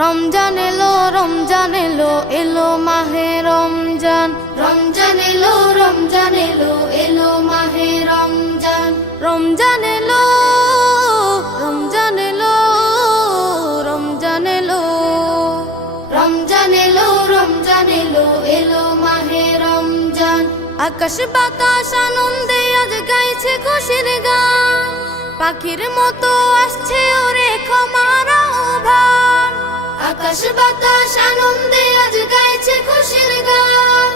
রমজান এলো রমজান এলো এলো মাহে রমজান। রমজান এলো রমজান এলো এলো মাহে রমজান। রমজান এলো রমজান এলো রমজান এলো। রমজান এলো রমজান এলো এলো মাহে রমজান। আকাশ বাতাস আনন্দে আজ গাইছে খুশির গান। পাখির মতো আসছে আকাশ বাতাস আনন্দে আজ গাইছে খুশির গান।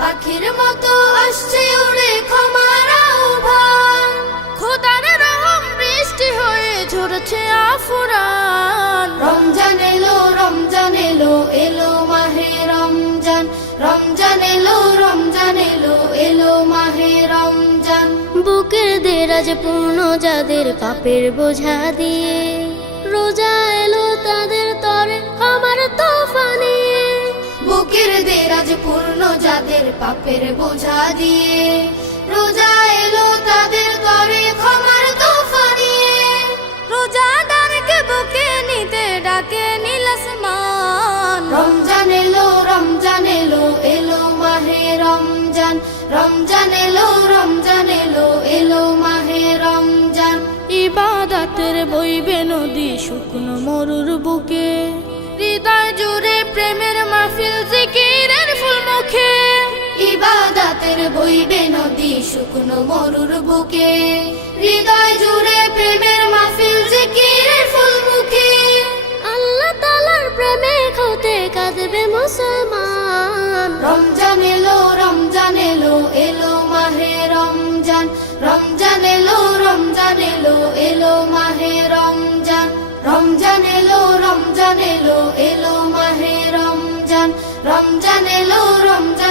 পাখির মতো আসছে ওরে ক্ষমার আহ্বান খোদার রহম বৃষ্টি হয়ে ঝরছে আফুরান। রমজান এলো রমজান এলো এলো মাহে রমজান। রমজান এলো রমজান এলো এলো মাহে রমজান। বুকের দেরাজ পূর্ণ যাদের পাপের বোঝা দিয়ে। রোজা এলো তাদের তরে পূর্ণ যাদের পাপের বোঝা দিয়ে। রোজা এলো তাদের করে ক্ষমার তোফা নিয়ে রোজাদারকে বুকে নিতে ডাকে নীল আসমান। রমজান এলো রমজান এলো এলো মাহে রমজান। রমজান এলো রমজান এলো এলো মাহে রমজান। ইবাদতের বইবে নদী, শুকনো মরুর বুকে। বইবে নদী শুকনো মরুর বুকে। হৃদয় জুড়ে প্রেমের মাহফিল, জিকিরের ফুল মুখে আল্লাহ তালার প্রেমে হতে কাঁদবে মুসলমান। রমজান এলো রমজান এলো এলো মাহে রমজান। রমজান এলো রমজান এলো এলো মাহে রমজান। রমজান এলো রমজান এলো এলো মাহে রমজান। রমজান এলো, রমজান